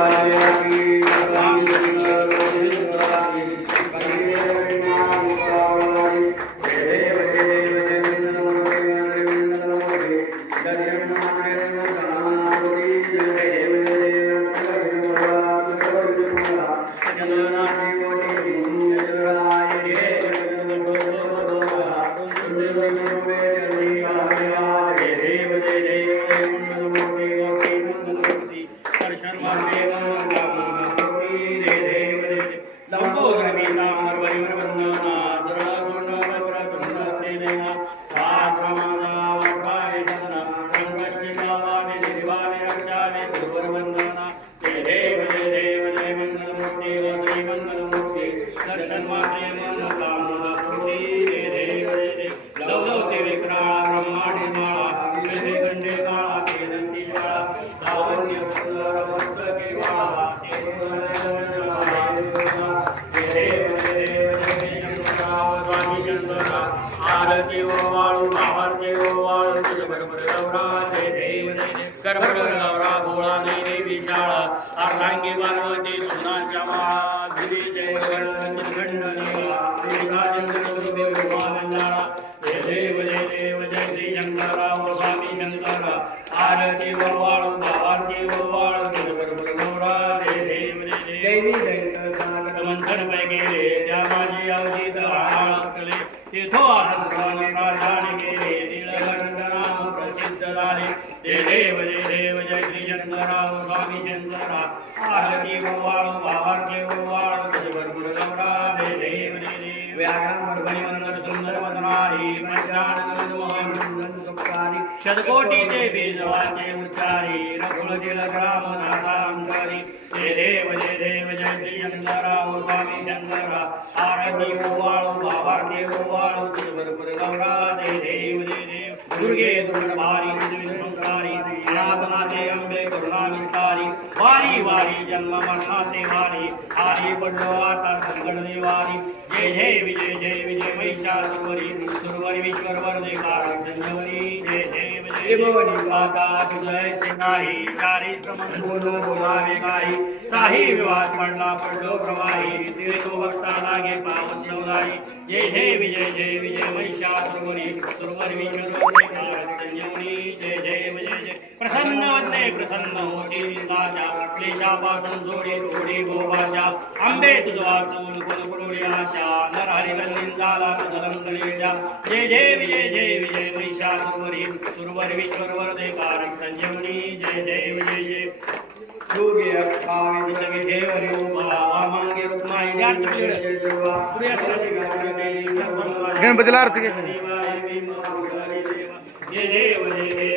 Hare माते अर्धांगी पार्वती सुनाच्या माळा जय देव जय देव जय श्री शंकरराव स्वामी आरती ओ आरती ओ शतकोटी ते बीजवाचे उच्चारी रघुलजील ग्राम नाथांकारी जय देव जय देव जय श्री शंकराव स्वामी शंकरा आरती गोवाळू बाबारती गोवाळू तुझ भरपूर गौरा जय देव जय देव दुर्गे दुर्भारी विद्विषंकारी अनाथ माते अंबे करुणा विस्तारी वारी वारी जन्म मरणाते वारी आरी पडलो आता संकट देवारी जय जय विजय जय विजय महिषासुरी सुरवरी विश्वर वरदे कारक संजवरी जय जय विजय त्रिभुवनी. माता तुझय सिंगाई चारी समन बोलो बोलावे काही. साही विवाद पडला पडलो प्रवाही. तिळे तो भक्ता लागे पावस नवलाई जय जय विजय जय विजय महिषासुरवरी. सुरवरी विश्वर वरदे कारक संजवरी जय जय विजय जय. प्रसन्न वंदे प्रसन्न होती. निंदाच्या क्लेशापासून जोडी रोडी गोवाच्या आंबे तुझ वाचून कुलकुरुडी आशा नरहरी निंदाला तुझलंकळीच्या जय जय विजय जय विजय महिषासुरवरी सुरवर विश्वर वरदे कारक संजीवनी जय जय विजय जय योगी अठ्ठावीस विजय देव रूपा वामांगे रुक्माई ध्यान तुझे शिवा गणपतीला आरती घे. जय देव जय देव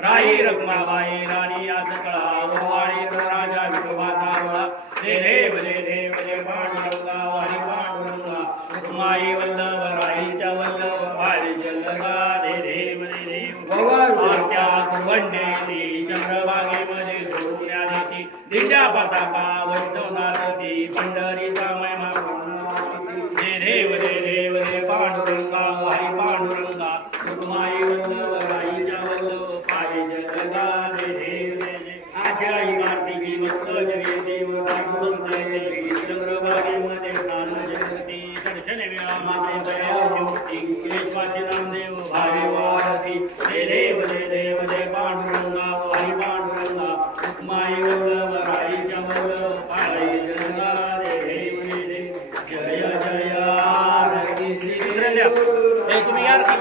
राई रखमाबाई राणी आज कळा राजा विठोबा वळा दिंड्या पताका वैष्णवनाथी पंढरीचा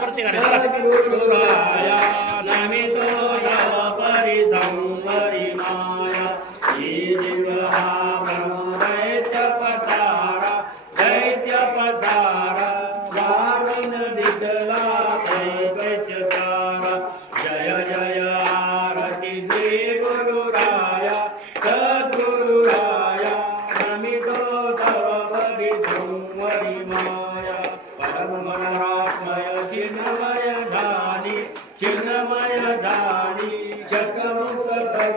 तुम्ही या आरती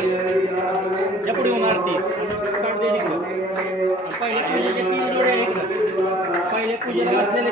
क्लिअर या. पुढे होणार ती. पहिल्या पूजेचे तीन जोडे आहेत. पहिल्या पूजेला असलेले